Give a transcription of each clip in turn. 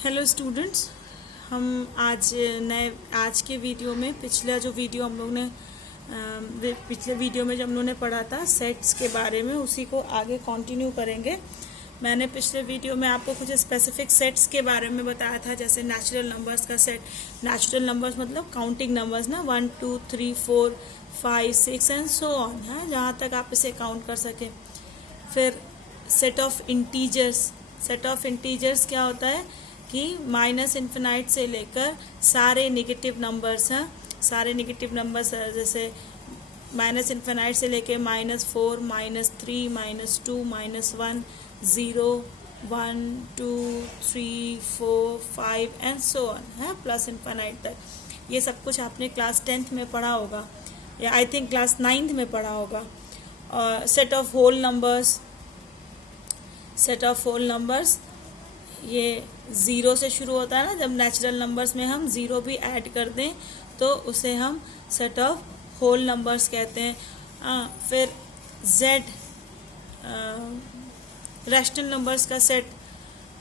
Hello students, हम आज के वीडियो में पिछला जो वीडियो हम लोग ने पिछले वीडियो में जो हम लोगों ने पढ़ा था सेट्स के बारे में, उसी को आगे कंटिन्यू करेंगे। मैंने पिछले वीडियो में आपको कुछ स्पेसिफिक सेट्स के बारे में बताया था, जैसे नेचुरल नंबर्स का सेट। नेचुरल नंबर्स मतलब काउंटिंग नंबर्स ना, 1 2 3 4 5 6 एंड सो ऑन है, जहाँ तक आप इसे काउंट कर सकें। फिर set of integers. Set of integers क्या होता है कि माइनस इन्फिनाइट से लेकर सारे नेगेटिव नंबर्स हैं, सारे नेगेटिव नंबर्स जैसे माइनस इन्फिनाइट से लेकर -4 -3 -2 -1 0 1 2 3 4 5 एंड सो ऑन है, प्लस इन्फिनाइट तक। ये सब कुछ आपने क्लास 10th में पढ़ा होगा, या आई थिंक क्लास 9th में पढ़ा होगा। और set of whole numbers. Set of whole numbers ये 0 से शुरू होता है ना, जब नेचुरल नंबर्स में हम 0 भी ऐड कर दें तो उसे हम सेट ऑफ होल नंबर्स कहते हैं। फिर Z रैशनल नंबर्स का सेट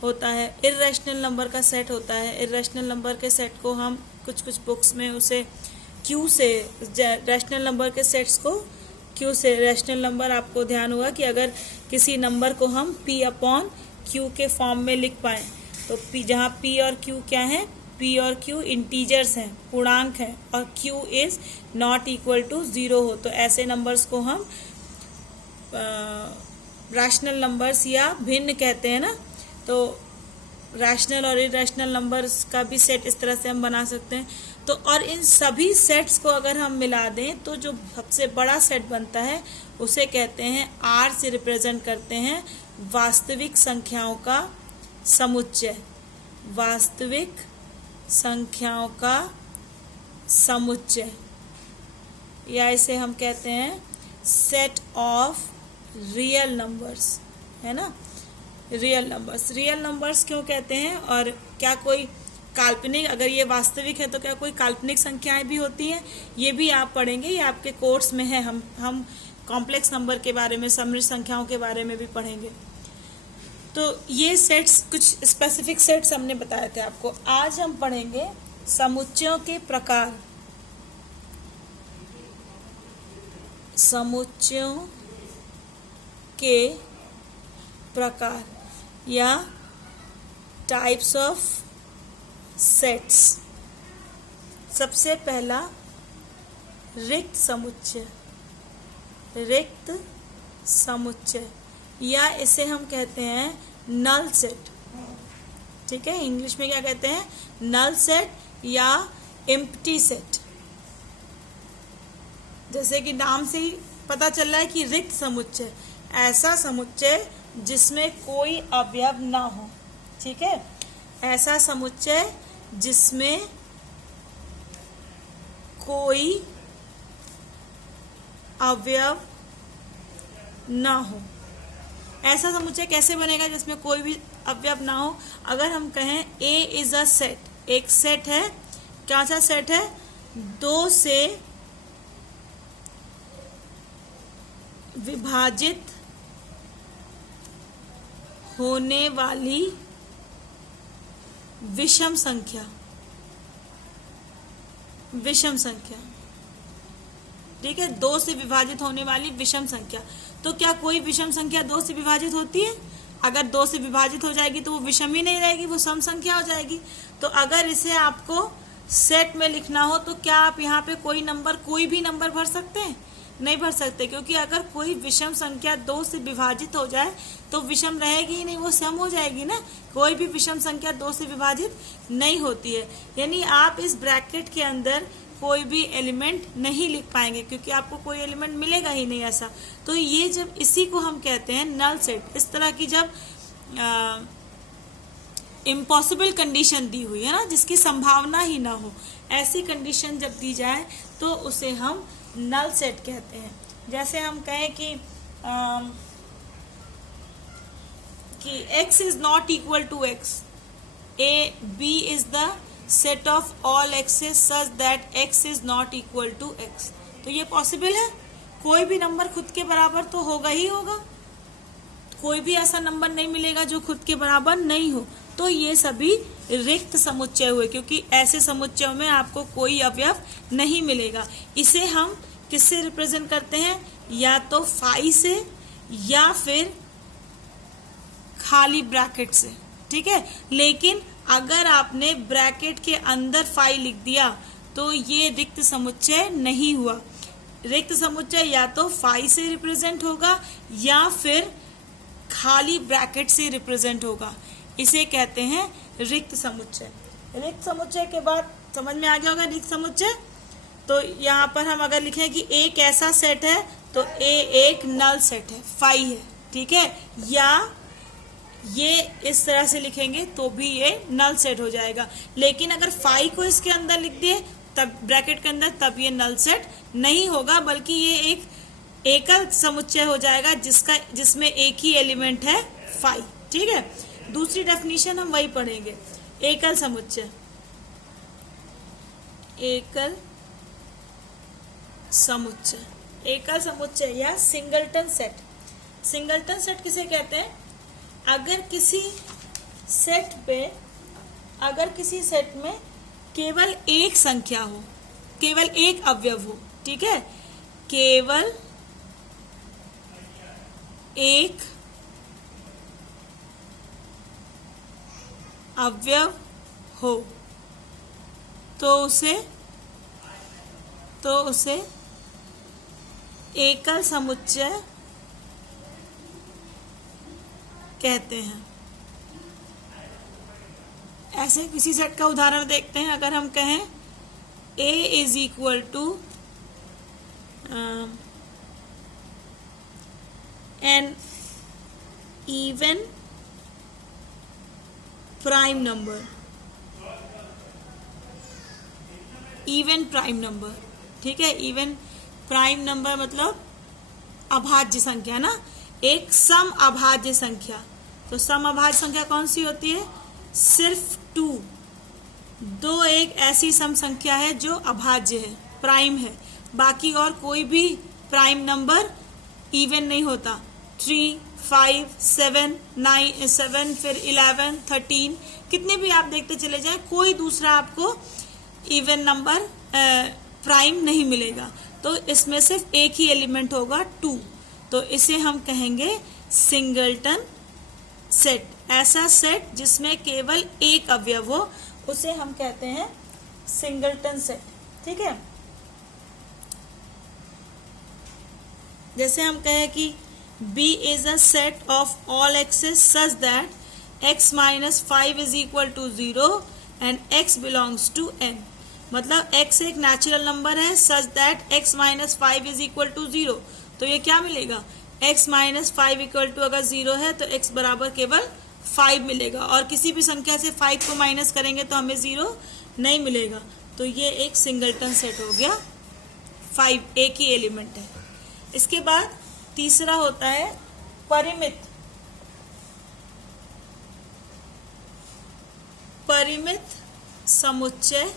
होता है, इर्रेशनल नंबर का सेट होता है। इर्रेशनल नंबर के सेट को हम कुछ बुक्स में उसे Q से, रैशनल नंबर के सेट्स को Q से, रैशनल नंबर आपको ध्यान होगा कि अगर किसी नंबर को हम P/Q के फॉर्म में लिख पाएँ तो P, जहाँ P और Q क्या है, P और Q इंटीजर्स हैं, पूर्णांक हैं, और Q is not equal to 0 हो, तो ऐसे नंबर्स को हम रैशनल नंबर्स या भिन्न कहते हैं ना। तो रैशनल और इरैशनल नंबर्स का भी सेट इस तरह से हम बना सकते हैं। तो और इन सभी सेट्स को अगर हम मिला दें तो जो सबसे बड़ा सेट बनता है उसे कहते हैं, R से रिप्रेजेंट करते हैं वास्तविक संख्याओं का समुच्चय। वास्तविक संख्याओं का समुच्चय, या इसे हम कहते हैं सेट ऑफ रियल नंबर्स, है ना। रियल नंबर्स, रियल नंबर्स क्यों कहते हैं, और क्या कोई काल्पनिक, अगर ये वास्तविक है तो क्या कोई काल्पनिक संख्याएं भी होती हैं, ये भी आप पढ़ेंगे, ये आपके कोर्स में है। हम कॉम्प्लेक्स नंबर के बारे में, समृद्ध संख्याओं के बारे में भी पढ़ेंगे। तो ये सेट्स, कुछ स्पेसिफिक सेट्स हमने बताए थे आपको। आज हम पढ़ेंगे समुच्चयों के प्रकार। समुच्चयों के प्रकार या टाइप्स ऑफ सेट्स। सबसे पहला रिक्त समुच्चय। रिक्त समुच्चय, या इसे हम कहते हैं नल सेट। ठीक है, इंग्लिश में क्या कहते हैं, नल सेट या एम्प्टी सेट। जैसे कि नाम से ही पता चल रहा है कि रिक्त समुच्चय, ऐसा समुच्चय जिसमें कोई अवयव ना हो। ठीक है, ऐसा समुच्चय जिसमें कोई अवयव ना हो। ऐसा समुच्चय कैसे बनेगा जिसमें कोई भी अवयव ना हो? अगर हम कहें A इज अ सेट, एक सेट है, क्या सा सेट है, 2 से विभाजित होने वाली विषम संख्या। विषम संख्या, ठीक है, 2 से विभाजित होने वाली विषम संख्या। तो क्या कोई विषम संख्या 2 से विभाजित होती है? अगर 2 से विभाजित हो जाएगी तो वो विषम ही नहीं रहेगी, वो सम संख्या हो जाएगी। तो अगर इसे आपको सेट में लिखना हो तो क्या आप यहाँ पे कोई भी नंबर भर सकते हैं? नहीं भर सकते, क्योंकि अगर कोई विषम संख्या 2 से विभाजित हो जाए तो विषम रहेगी ही नहीं, वो सम हो जाएगी ना। कोई भी विषम संख्या 2 से विभाजित नहीं होती है, यानी आप इस ब्रैकेट के अंदर कोई भी एलिमेंट नहीं लिख पाएंगे, क्योंकि आपको कोई एलिमेंट मिलेगा ही नहीं ऐसा। तो ये जब, इसी को हम कहते हैं नल सेट। इस तरह की जब इम्पॉसिबल कंडीशन दी हुई है ना, जिसकी संभावना ही ना हो, ऐसी कंडीशन जब दी जाए तो उसे हम नल सेट कहते हैं। जैसे हम कहें कि x is not equal to x, B is the set of all x's such that x is not equal to x। तो ये पॉसिबल है, कोई भी नंबर खुद के बराबर तो होगा ही होगा, कोई भी ऐसा नंबर नहीं मिलेगा जो खुद के बराबर नहीं हो। तो ये सभी रिक्त समुच्चय हुए, क्योंकि ऐसे समुच्चयों में आपको कोई अवयव नहीं मिलेगा। इसे हम किससे रिप्रेजेंट करते हैं, या तो फाई से या फिर खाली ब्रैकेट से, ठीक है। लेकिन अगर आपने ब्रैकेट के अंदर फाई लिख दिया तो ये रिक्त समुच्चय नहीं हुआ। रिक्त समुच्चय या तो फाई से रिप्रेजेंट होगा या फिर खाली ब्रैकेट से रिप्रेजेंट होगा, इसे कहते हैं रिक्त समुच्चय। रिक्त समुच्चय के बाद समझ में आ गया होगा रिक्त समुच्चय। तो यहाँ पर हम अगर लिखें कि एक ऐसा सेट है तो ए एक नल सेट है, फाई है, ठीक है। या ये इस तरह से लिखेंगे तो भी ये नल सेट हो जाएगा। लेकिन अगर फाई को इसके अंदर लिख दिए तब ब्रैकेट के अंदर, तब ये नल सेट नहीं होगा, बल्कि ये एक एकल समुच्चय हो जाएगा जिसमें एक ही एलिमेंट है फाई, ठीक है। दूसरी डेफिनेशन हम वही पढ़ेंगे, एकल समुच्चय। एकल समुच्चय, एकल समुच्चय या सिंगलटन सेट। सिंगलटन सेट किसे कहते हैं, अगर किसी सेट में केवल एक संख्या हो, केवल एक अवयव हो, ठीक है, केवल एक अवयव हो तो उसे एकल समुच्चय कहते हैं। ऐसे किसी सेट का उदाहरण देखते हैं। अगर हम कहें A is equal to an even prime number, even prime number, ठीक है। इवन प्राइम नंबर मतलब अभाज्य संख्या ना, एक सम अभाज्य संख्या। तो सम अभाज्य संख्या कौन सी होती है, सिर्फ 2 एक ऐसी सम संख्या है जो अभाज्य है, प्राइम है। बाकी और कोई भी प्राइम नंबर इवन नहीं होता। 3, 5, 7, 9, 7 फिर 11, 13, कितने भी आप देखते चले जाएं, कोई दूसरा आपको इवन नंबर प्राइम नहीं मिलेगा। तो इसमें सिर्फ एक ही एलिमेंट होगा 2, तो इसे हम कहेंगे सिंगलटन सेट। ऐसा सेट जिसमें केवल एक अवयव हो उसे हम कहते हैं सिंगलटन सेट, ठीक है। जैसे हम कहें कि B is a set of all x's such that x minus 5 is equal to 0 and x belongs to n। मतलब x एक नेचुरल नंबर है such that x minus 5 is equal to 0। तो ये क्या मिलेगा, x minus 5 equal to अगर 0 है तो x बराबर केवल 5 मिलेगा, और किसी भी संख्या से 5 को माइनस करेंगे तो हमें 0 नहीं मिलेगा। तो ये एक सिंगलटन सेट हो गया, 5 एक ही एलिमेंट है। इसके बाद तीसरा होता है परिमित। परिमित समुच्चय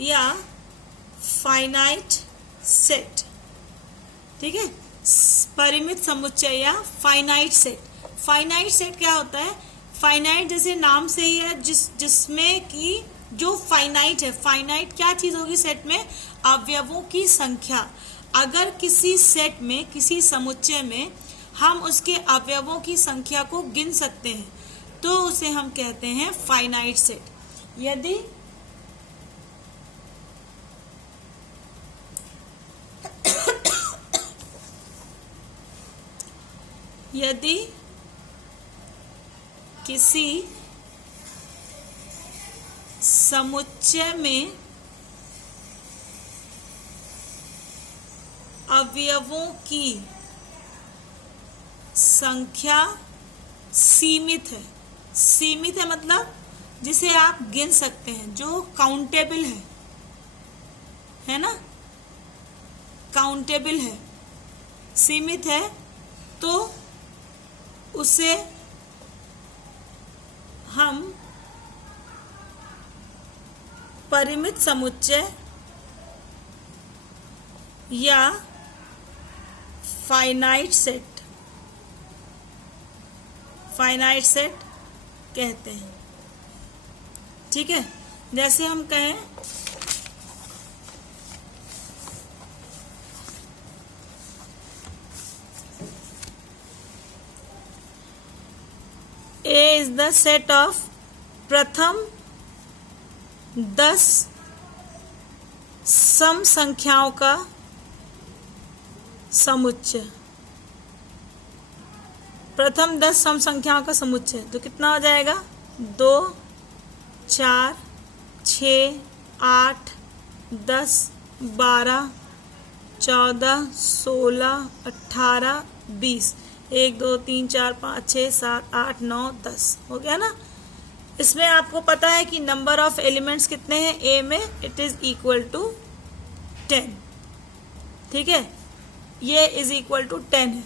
या फाइनाइट सेट, ठीक है। परिमित समुच्चय या फाइनाइट सेट। फाइनाइट सेट क्या होता है, फाइनाइट जैसे नाम से ही है, जिसमें कि जो फाइनाइट है, फाइनाइट क्या चीज होगी सेट में, अवयवों की संख्या। अगर किसी सेट में, किसी समुच्चय में हम उसके अवयवों की संख्या को गिन सकते हैं तो उसे हम कहते हैं फाइनाइट सेट। यदि किसी समुच्चय में अवयवों की संख्या सीमित है मतलब जिसे आप गिन सकते हैं, जो काउंटेबल है ना, काउंटेबल है, सीमित है, तो उसे हम परिमित समुच्चय या फाइनाइट सेट फाइनाइट सेट कहते हैं। ठीक है, जैसे हम कहें A is the set of प्रथम 10 सम संख्याओं का समुच्चय। प्रथम 10 सम संख्याओं का समुच्चय तो कितना हो जाएगा? 2, 4, 6, 8, 10, 12, 14, 16, 18, 20। 1, 2, 3, 4, 5, 6, 7, 8, 9, 10 हो गया ना। इसमें आपको पता है कि नंबर ऑफ एलिमेंट्स कितने हैं ए में? It is equal to 10। ठीक है, ये इज इक्वल टू 10 है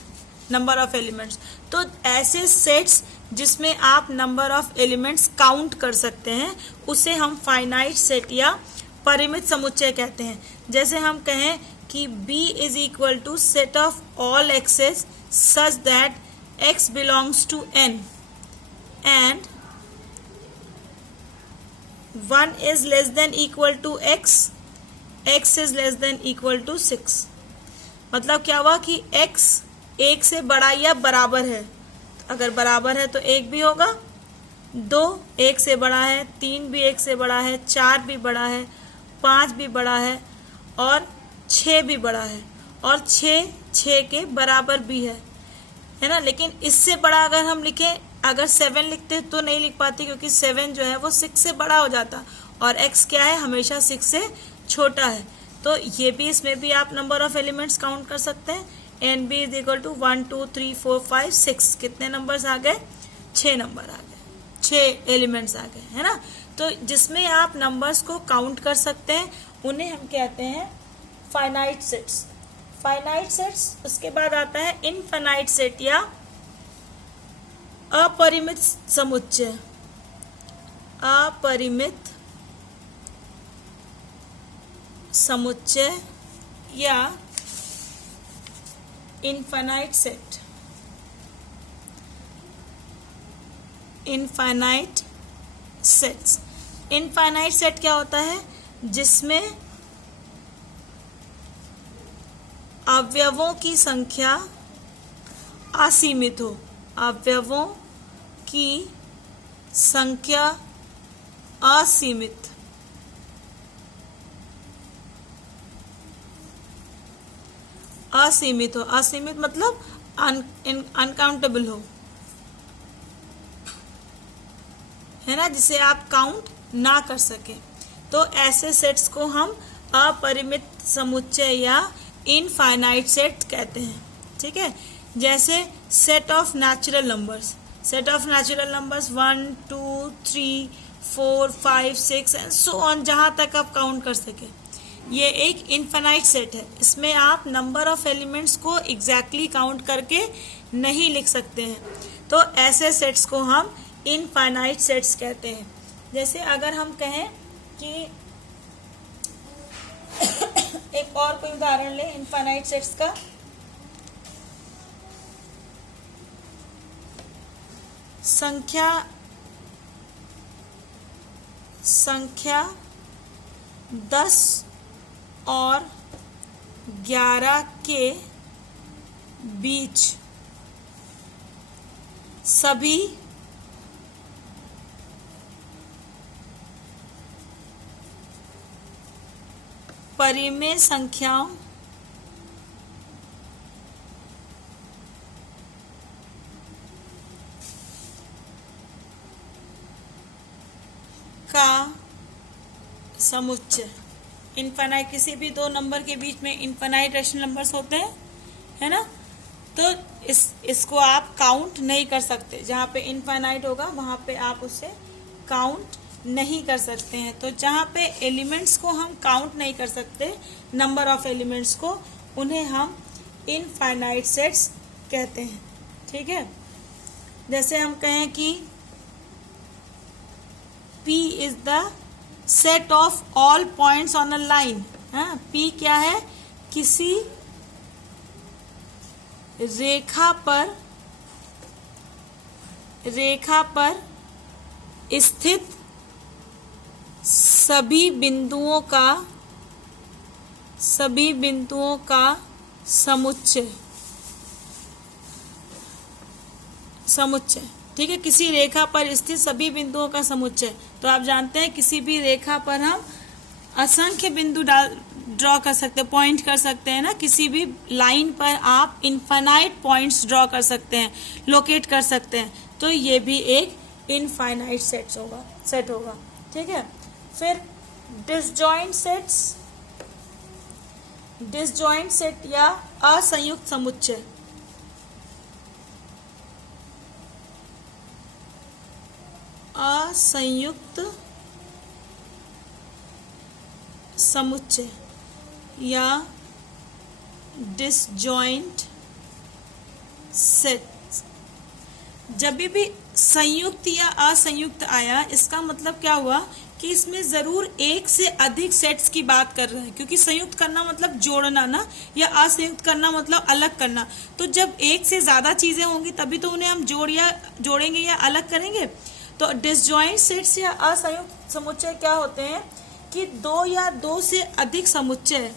नंबर ऑफ एलिमेंट्स। तो ऐसे सेट्स जिसमें आप नंबर ऑफ एलिमेंट्स काउंट कर सकते हैं उसे हम फाइनाइट सेट या परिमित समुच्चय कहते हैं। जैसे हम कहें कि B is equal to set of all x's such that x belongs to n and 1 is less than equal to x, x is less than equal to 6। मतलब क्या हुआ कि x 1 से बड़ा या बराबर है। अगर बराबर है तो 1 भी होगा, 2 1 से बड़ा है, 3 भी 1 से बड़ा है, 4 भी बड़ा है, 5 भी बड़ा है और 6 भी बड़ा है और 6 के बराबर भी है ना। लेकिन इससे बड़ा अगर हम लिखें, अगर 7 लिखते तो नहीं लिख पाते क्योंकि 7 जो है वो 6 से बड़ा हो जाता और x क्या है? हमेशा 6 से छोटा है। तो ये भी, इसमें भी आप नंबर ऑफ एलिमेंट्स काउंट कर सकते हैं। N B is equal to 1 2 3 4 5 6। कितने नंबर्स आ गए? 6 नंबर आ गए, 6 एलिमेंट्स आ गए, है ना। तो जिसमें आप नंबर्स को काउंट कर सकते हैं उन्हें हम कहते हैं फाइनाइट सेट्स। Finite sets. उसके बाद आता है इनफाइनाइट सेट या अपरिमित समुच्चय। अपरिमित समुच्चय या infinite set. Infinite sets. Infinite set क्या होता है? जिसमें अवयवों की संख्या असीमित हो। अवयवों की संख्या असीमित। असीमित हो। असीमित मतलब अनकाउंटेबल हो, है ना, जिसे आप काउंट ना कर सके। तो ऐसे सेट्स को हम अपरिमित समुच्चय या इनफाइनाइट सेट कहते हैं। ठीक है, जैसे set of natural numbers. Set of natural numbers 1 2 3 4 5 6 and so on, जहां तक आप काउंट कर सके, ये एक इनफाइनाइट सेट है। इसमें आप नंबर ऑफ एलिमेंट्स को एग्जैक्टली काउंट करके नहीं लिख सकते हैं। तो ऐसे सेट्स को हम इनफाइनाइट सेट्स कहते हैं। जैसे अगर हम कहें कि एक और कोई उदाहरण ले इनफाइनाइट सेट्स का। संख्या 10 और 11 के बीच सभी परिमेय संख्याओं का समुच्चय। इनफाइनाइट, किसी भी दो नंबर के बीच में इनफाइनाइट रेशनल नंबर्स होते हैं, है ना। तो इसको आप काउंट नहीं कर सकते। जहाँ पे इनफाइनाइट होगा वहाँ पे आप उसे काउंट नहीं कर सकते हैं। तो जहाँ पे एलिमेंट्स को हम काउंट नहीं कर सकते, नंबर ऑफ एलिमेंट्स को, उन्हें हम इनफाइनाइट सेट्स कहते हैं। ठीक है, जैसे हम कहें कि P is the set of all points on a line. P क्या है? किसी रेखा पर रेखा पर स्थित सभी बिंदुओं का समुच्चय। ठीक है, किसी रेखा पर स्थित सभी बिंदुओं का समुच्चय। तो आप जानते हैं किसी भी रेखा पर हम असंख्य बिंदु ड्रॉ कर सकते हैं, पॉइंट कर सकते हैं ना। किसी भी लाइन पर आप इनफाइनाइट पॉइंट्स ड्रॉ कर सकते हैं, लोकेट कर सकते हैं। तो ये भी एक इनफाइनाइट सेट होगा। ठीक है, फिर डिसजॉइंट सेट या असंयुक्त समुच्चय। असंयुक्त समुच्चय या डिसजॉइंट सेट। जब भी संयुक्त या असंयुक्त आया, इसका मतलब क्या हुआ कि इसमें जरूर एक से अधिक सेट्स की बात कर रहे हैं, क्योंकि संयुक्त करना मतलब जोड़ना ना, या असंयुक्त करना मतलब अलग करना। तो जब एक से ज्यादा चीजें होंगी तभी तो उन्हें हम जोड़ेंगे या अलग करेंगे। तो डिसजॉइंट सेट्स या असंयुक्त समुच्चय क्या होते हैं कि दो या दो से अधिक समुच्चय,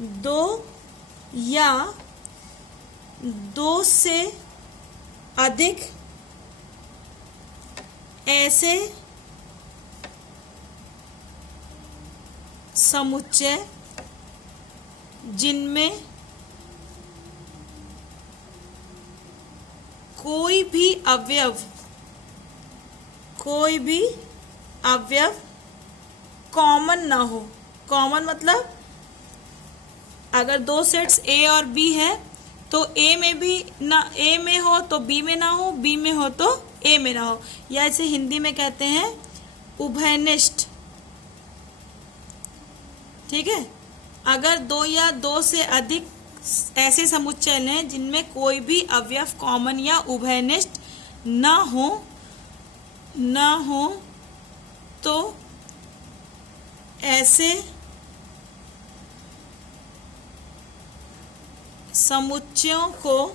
दो या दो से अधिक ऐसे समुच्चय जिनमें कोई भी अवयव कॉमन ना हो। कॉमन मतलब अगर दो सेट्स ए और बी है तो ए में हो तो बी में ना हो, बी में हो तो ए में ना हो, या इसे हिंदी में कहते हैं उभयनिष्ठ। ठीक है, अगर दो या दो से अधिक ऐसे समुच्चय लें जिनमें कोई भी अवयव कॉमन या उभयनिष्ठ न हो तो ऐसे समुच्चयों को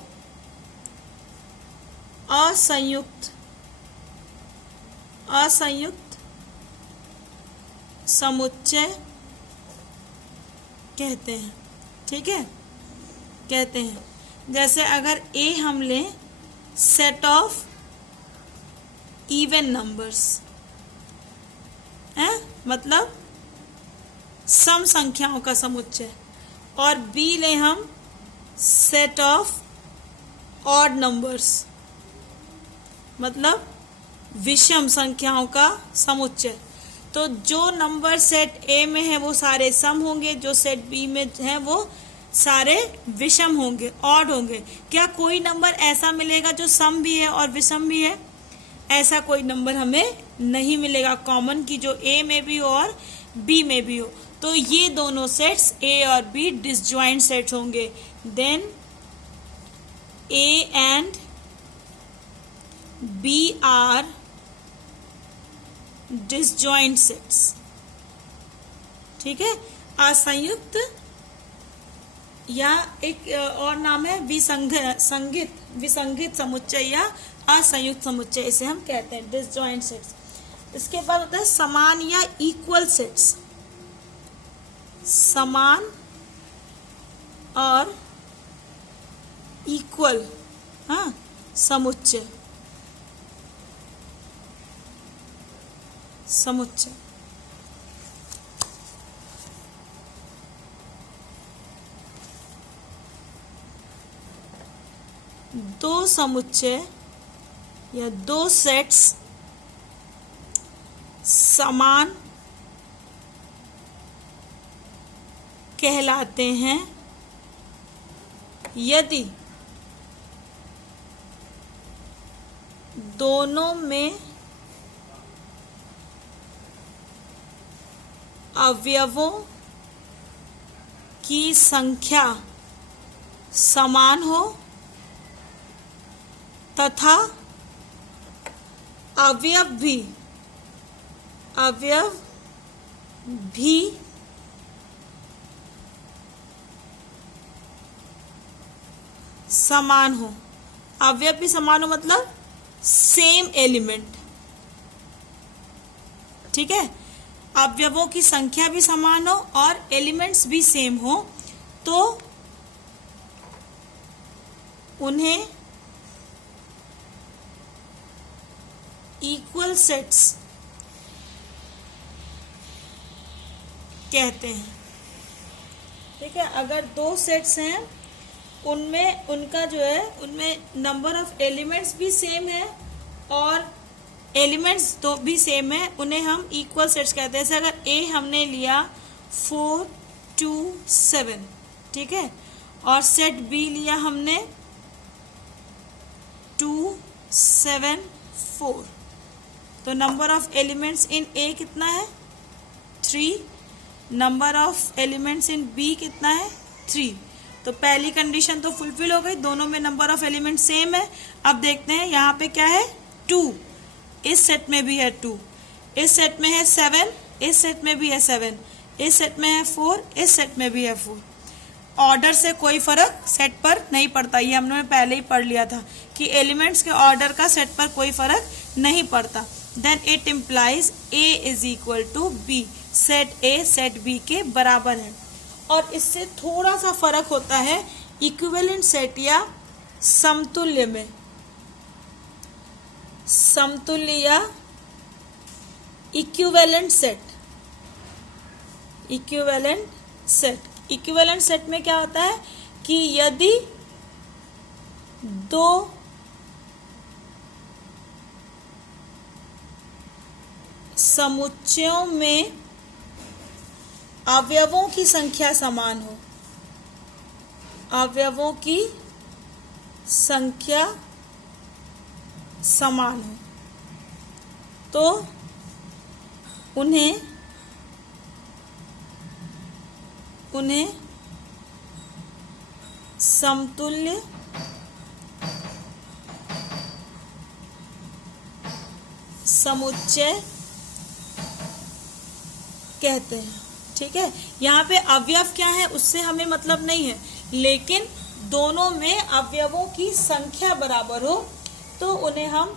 असंयुक्त समुच्चय कहते हैं। ठीक है, कहते हैं। जैसे अगर ए हम लें, सेट ऑफ इवन नंबर्स है, मतलब सम संख्याओं का समुच्चय, और बी लें हम सेट ऑफ ऑड नंबर्स, मतलब विषम संख्याओं का समुच्चय। तो जो नंबर सेट ए में है वो सारे सम होंगे, जो सेट बी में है वो सारे विषम होंगे, ऑड होंगे। क्या कोई नंबर ऐसा मिलेगा जो सम भी है और विषम भी है? ऐसा कोई नंबर हमें नहीं मिलेगा कॉमन की जो ए में भी हो और बी में भी हो। तो ये दोनों सेट्स ए और बी डिसजॉइंट सेट्स होंगे। Then A and B are disjoint sets. ठीक है, असंयुक्त या एक और नाम है विसंगित समुच्चय या असंयुक्त समुच्चय, इसे हम कहते हैं डिसजॉइंट सेट्स। इसके बाद होता है समान या इक्वल सेट्स। समान और इक्वल समुच्चय। दो समुच्चय या दो सेट्स समान कहलाते हैं यदि दोनों में अवयवों की संख्या समान हो तथा अवयव भी समान हो। अवयव भी समान हो मतलब सेम एलिमेंट, ठीक है, अवयवों की संख्या भी समान हो और एलिमेंट्स भी सेम हो तो उन्हें इक्वल सेट्स कहते हैं। ठीक है, अगर दो सेट्स हैं उनमें उनका जो है उनमें नंबर ऑफ एलिमेंट्स भी सेम है और एलिमेंट्स तो भी सेम है, उन्हें हम इक्वल सेट्स कहते हैं। जैसे अगर ए हमने लिया 4 2 7, ठीक है, और सेट बी लिया हमने 2 7 4, तो number of elements in A कितना है 3, number of elements in B कितना है 3। तो पहली कंडीशन तो फुलफिल हो गई, दोनों में नंबर ऑफ एलिमेंट सेम है। अब देखते हैं यहाँ पे क्या है 2, इस सेट में भी है 2, इस सेट में है 7, इस सेट में भी है 7, इस सेट में है 4, इस सेट में भी है 4। ऑर्डर से कोई फर्क सेट पर नहीं पड़ता, ये हमने पहले ही पढ़ लिया था कि एलिमेंट्स के ऑर्डर का सेट पर कोई फर्क नहीं पड़ता। Then it implies A is equal to B, set A set B के बराबर है। और इससे थोड़ा सा फर्क होता है इक्विवेलेंट सेट या समतुल्य में, समतुल्य या equivalent set. Equivalent set, equivalent set में क्या होता है कि यदि दो समुच्चयों में अवयवों की संख्या समान हो, अवयवों की संख्या समान हो तो उन्हें समतुल्य समुच्चय कहते हैं। ठीक है, यहाँ पे अवयव क्या है उससे हमें मतलब नहीं है, लेकिन दोनों में अवयवों की संख्या बराबर हो तो उन्हें हम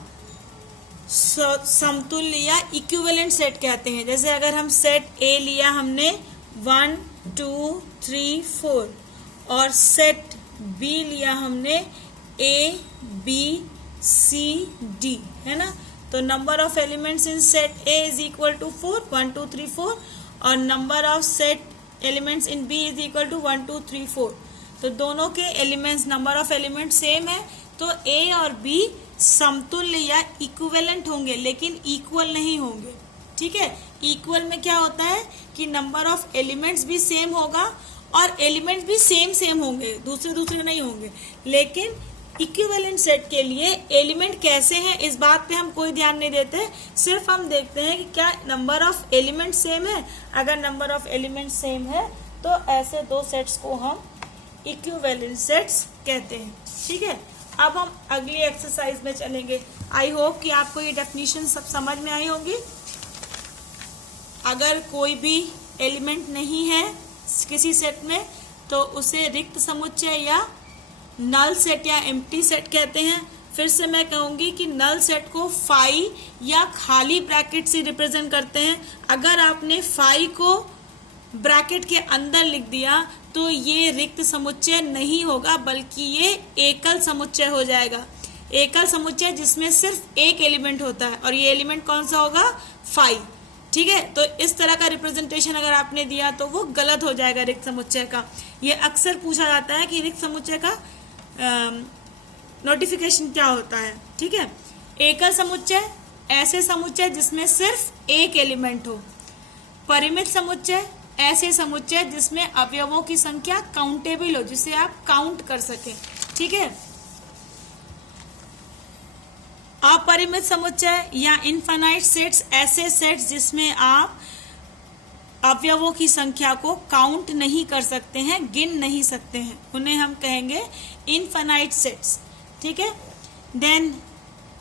समतुल्य या इक्विवेलेंट सेट कहते हैं। जैसे अगर हम सेट ए लिया हमने 1 2 3 4 और सेट बी लिया हमने ए बी सी डी, है ना, तो number of elements in set A is equal to 4 1 2 3 4 और number of set elements in B is equal to 1 2 3 4। तो दोनों के elements number of elements same है तो ए और बी समतुल्य या इक्विवेलेंट होंगे लेकिन इक्वल नहीं होंगे। ठीक है, इक्वल में क्या होता है कि नंबर ऑफ एलिमेंट्स भी सेम होगा और एलिमेंट्स भी सेम होंगे, दूसरे नहीं होंगे। लेकिन इक्विवेलेंट सेट के लिए एलिमेंट कैसे हैं इस बात पे हम कोई ध्यान नहीं देते, सिर्फ हम देखते हैं कि क्या नंबर ऑफ एलिमेंट सेम है। अगर नंबर ऑफ एलिमेंट सेम है तो ऐसे दो सेट्स को हम इक्विवेलेंट सेट्स कहते हैं। ठीक है, अब हम अगली एक्सरसाइज में चलेंगे। आई होप कि आपको ये डेफिनेशन सब समझ में आई होंगी। अगर कोई भी एलिमेंट नहीं है किसी सेट में तो उसे रिक्त समुच्चय या नल सेट या एम्प्टी सेट कहते हैं। फिर से मैं कहूंगी कि नल सेट को फाई या खाली ब्रैकेट से रिप्रेजेंट करते हैं। अगर आपने फाई को ब्रैकेट के अंदर लिख दिया तो ये रिक्त समुच्चय नहीं होगा बल्कि ये एकल समुच्चय हो जाएगा। एकल समुच्चय जिसमें सिर्फ एक एलिमेंट होता है और ये एलिमेंट कौन सा होगा फाई। ठीक है, तो इस तरह का रिप्रेजेंटेशन अगर आपने दिया तो वो गलत हो जाएगा रिक्त समुच्चय का। ये अक्सर पूछा जाता है कि रिक्त समुच्चय का नोटिफिकेशन क्या होता है। ठीक है, एकल समुच्चय ऐसे समुच्चय जिसमें सिर्फ एक एलिमेंट हो। परिमित समुच्चय ऐसे समुच्चय जिसमें अवयवों की संख्या काउंटेबल हो, जिसे आप काउंट कर सकें। ठीक है, अपरिमित समुच्चय या इनफाइनाइट सेट्स ऐसे सेट्स जिसमें आप अवयवों की संख्या को काउंट नहीं कर सकते हैं, गिन नहीं सकते हैं, उन्हें हम कहेंगे इनफाइनाइट सेट्स। ठीक है, देन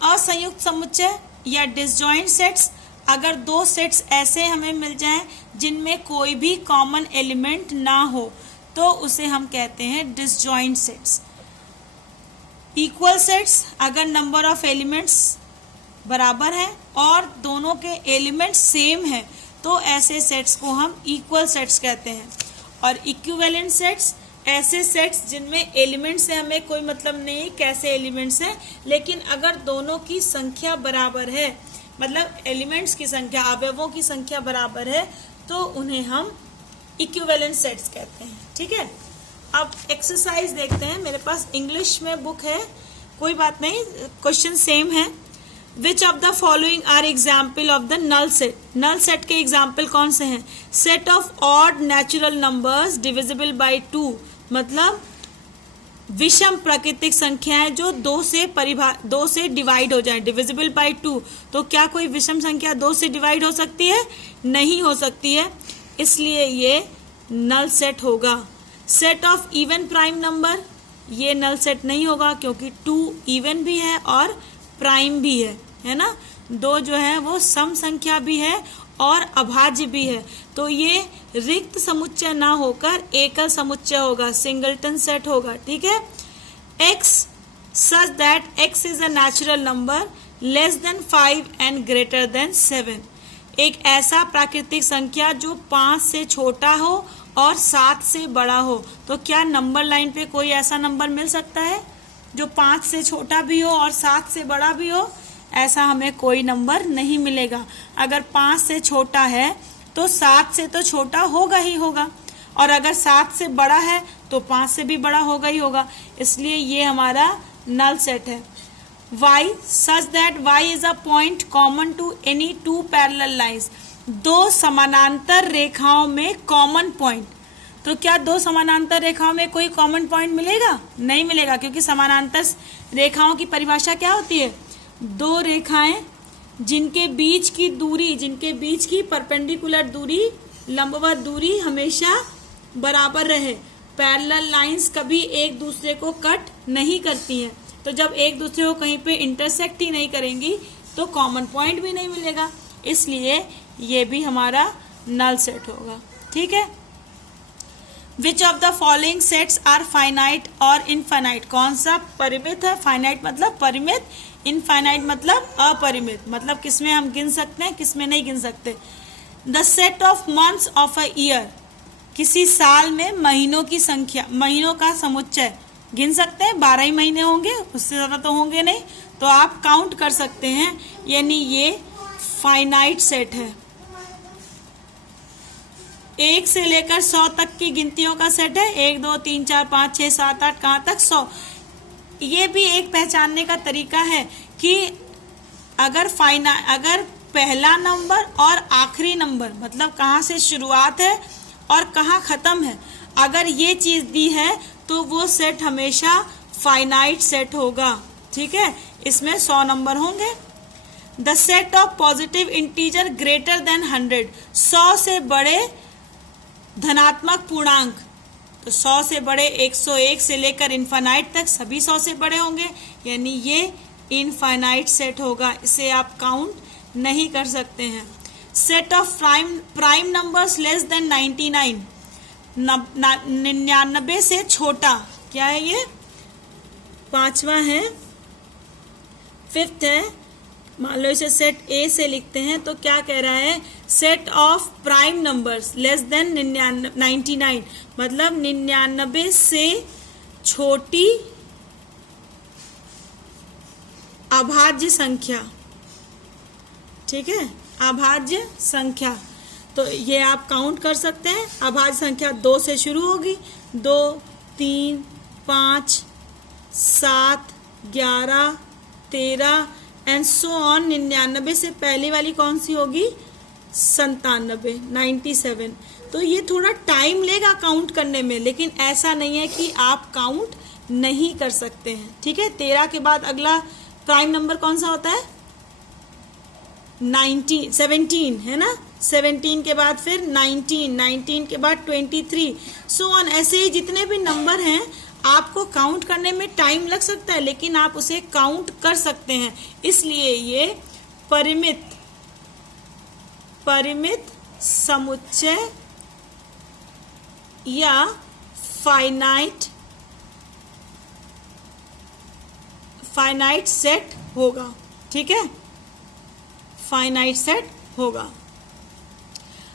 असंयुक्त समुच्चय या डिसजॉइंट सेट्स, अगर दो सेट्स ऐसे हमें मिल जाएं जिनमें कोई भी कॉमन एलिमेंट ना हो तो उसे हम कहते हैं डिसजॉइंट सेट्स। इक्वल सेट्स, अगर नंबर ऑफ एलिमेंट्स बराबर है और दोनों के एलिमेंट्स सेम है तो ऐसे सेट्स को हम इक्वल सेट्स कहते हैं। और इक्विवेलेंट सेट्स ऐसे सेट्स जिनमें एलिमेंट्स से हमें कोई मतलब नहीं कैसे एलिमेंट्स हैं, लेकिन अगर दोनों की संख्या बराबर है, मतलब एलिमेंट्स की संख्या, अवयवों की संख्या बराबर है, तो उन्हें हम इक्विवेलेंट सेट्स कहते हैं। ठीक है, अब एक्सरसाइज देखते हैं। मेरे पास इंग्लिश में बुक है, कोई बात नहीं, क्वेश्चन सेम है। Which of the following are example of the null set? Null set के एग्जाम्पल कौन से हैं? Set of odd natural numbers divisible by 2, मतलब विषम प्राकृतिक संख्याएं जो 2 से डिवाइड हो जाए, डिविजिबल बाय 2। तो क्या कोई विषम संख्या 2 से डिवाइड हो सकती है? नहीं हो सकती है, इसलिए ये नल सेट होगा। Set of even prime number, ये नल सेट नहीं होगा क्योंकि 2 इवन भी है और प्राइम भी है ना। 2 जो है वो सम संख्या भी है और अभाज्य भी है, तो ये रिक्त समुच्चय ना होकर एकल समुच्चय होगा, सिंगलटन सेट होगा। ठीक है। x such that x is a natural number less than 5 and greater than 7, एक ऐसा प्राकृतिक संख्या जो 5 से छोटा हो और 7 से बड़ा हो। तो क्या नंबर लाइन पे कोई ऐसा नंबर मिल सकता है जो 5 से छोटा भी हो और 7 से बड़ा भी हो? ऐसा हमें कोई नंबर नहीं मिलेगा। अगर 5 से छोटा है तो 7 से तो छोटा होगा ही होगा, और अगर 7 से बड़ा है तो 5 से भी बड़ा होगा ही होगा, इसलिए ये हमारा नल सेट है। y such that y is a point common to any 2 parallel lines, 2 समानांतर रेखाओं में कॉमन पॉइंट। तो क्या 2 समानांतर रेखाओं में कोई कॉमन पॉइंट मिलेगा? नहीं मिलेगा, क्योंकि समानांतर रेखाओं की परिभाषा क्या होती है? 2 रेखाएं जिनके बीच की परपेंडिकुलर दूरी, लंबवत दूरी हमेशा बराबर रहे। पैरेलल लाइंस कभी एक दूसरे को कट नहीं करती हैं, तो जब एक दूसरे को कहीं पे इंटरसेक्ट ही नहीं करेंगी तो कॉमन पॉइंट भी नहीं मिलेगा, इसलिए ये भी हमारा नल सेट होगा। ठीक है। Which of the following sets are finite और इनफाइनाइट? कौन सा परिमित है? फाइनाइट मतलब परिमित, इनफाइनाइट मतलब अपरिमित, मतलब किसमें हम गिन सकते हैं, किसमें नहीं गिन सकते। The set of months of a year, किसी साल में महीनों की संख्या, महीनों का समुच्चय गिन सकते हैं। 12 ही महीने होंगे, उससे ज़्यादा तो होंगे नहीं, तो आप काउंट कर सकते हैं, यानी ये फाइनाइट सेट है। 1 से लेकर 100 तक की गिनतियों का सेट है। 1 2 3 4 5 6 7 8 कहाँ तक? 100। ये भी एक पहचानने का तरीका है कि अगर पहला नंबर और आखिरी नंबर, मतलब कहाँ से शुरुआत है और कहाँ खत्म है, अगर ये चीज दी है तो वो सेट हमेशा फाइनाइट सेट होगा। ठीक है, इसमें 100 नंबर होंगे। The set of positive integer greater than 100, 100 से बड़े धनात्मक पूर्णांक, तो 100 से बड़े 101 से लेकर इनफाइनाइट तक सभी 100 से बड़े होंगे, यानी ये इनफाइनाइट सेट होगा, इसे आप काउंट नहीं कर सकते हैं। Set of prime numbers less than 99, 99 से छोटा, क्या है ये? 5वां है, 5th है। मान लो इसे सेट ए से लिखते हैं, तो क्या कह रहा है? Set of prime numbers less than 99, मतलब 99 से छोटी अभाज्य संख्या। ठीक है, अभाज्य संख्या, तो ये आप काउंट कर सकते हैं। अभाज्य संख्या 2 से शुरू होगी, 2 3 5 7 11 13 एंड सो ऑन। 99 से पहली वाली कौन सी होगी? 97। तो ये थोड़ा टाइम लेगा काउंट करने में, लेकिन ऐसा नहीं है कि आप काउंट नहीं कर सकते हैं। ठीक है, 13 के बाद अगला प्राइम नंबर कौन सा होता है? 17 है ना। 17 के बाद फिर 19 के बाद 23, सो ऑन। ऐसे ही जितने भी नंबर हैं आपको काउंट करने में टाइम लग सकता है, लेकिन आप उसे काउंट कर सकते हैं, इसलिए ये परिमित समुच्चय या फाइनाइट फाइनाइट सेट होगा, ठीक है, फाइनाइट सेट होगा।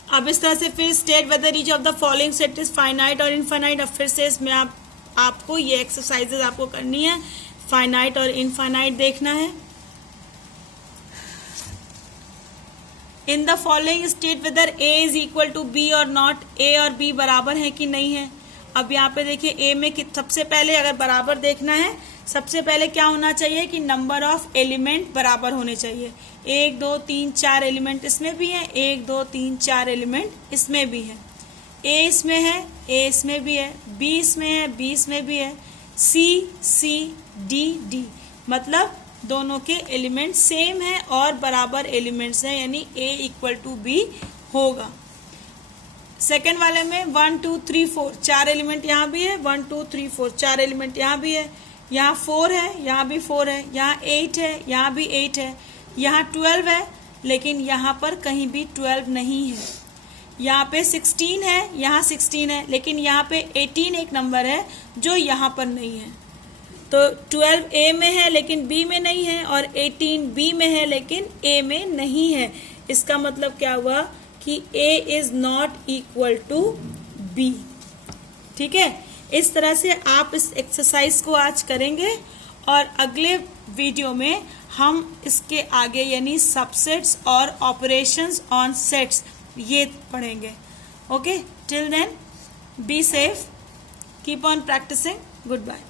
अब इस तरह से फिर state whether each of the following set is finite और इनफाइनाइट। अब फिर से इसमें आपको ये एक्सरसाइजेज आपको करनी है, फाइनाइट और इनफाइनाइट देखना है। In the following state whether A is equal to B और नॉट, ए और बी बराबर है कि नहीं है। अब यहाँ पे देखिए ए में सबसे पहले अगर बराबर देखना है, सबसे पहले क्या होना चाहिए कि नंबर ऑफ एलिमेंट बराबर होने चाहिए। 1 2 3 4 एलिमेंट इसमें भी है, 1 2 3 4 एलिमेंट इसमें भी है। ए इसमें है, ए इसमें भी है, बी इसमें है, बी इसमें भी है, सी डी डी, मतलब दोनों के एलिमेंट सेम है और बराबर एलिमेंट्स हैं, यानी ए इक्वल टू बी होगा। सेकेंड वाले में 1 2 3 4 4 एलिमेंट यहाँ भी है, 1 2 3 4 4 एलिमेंट यहाँ भी है, यहाँ 4 है, यहाँ भी 4 है, यहाँ 8 है, यहाँ भी 8 है, यहाँ 12 है, लेकिन यहाँ पर कहीं भी 12 नहीं है। यहाँ पे 16 है, यहाँ 16 है, लेकिन यहाँ पे 18 एक नंबर है जो यहाँ पर नहीं है। तो 12 ए में है लेकिन बी में नहीं है, और 18 बी में है लेकिन ए में नहीं है। इसका मतलब क्या हुआ कि A is not equal to B, ठीक है। इस तरह से आप इस एक्सरसाइज को आज करेंगे और अगले वीडियो में हम इसके आगे यानी सबसेट्स और ऑपरेशंस ऑन सेट्स ये पढ़ेंगे। Okay, till then be safe, keep on practicing, good bye.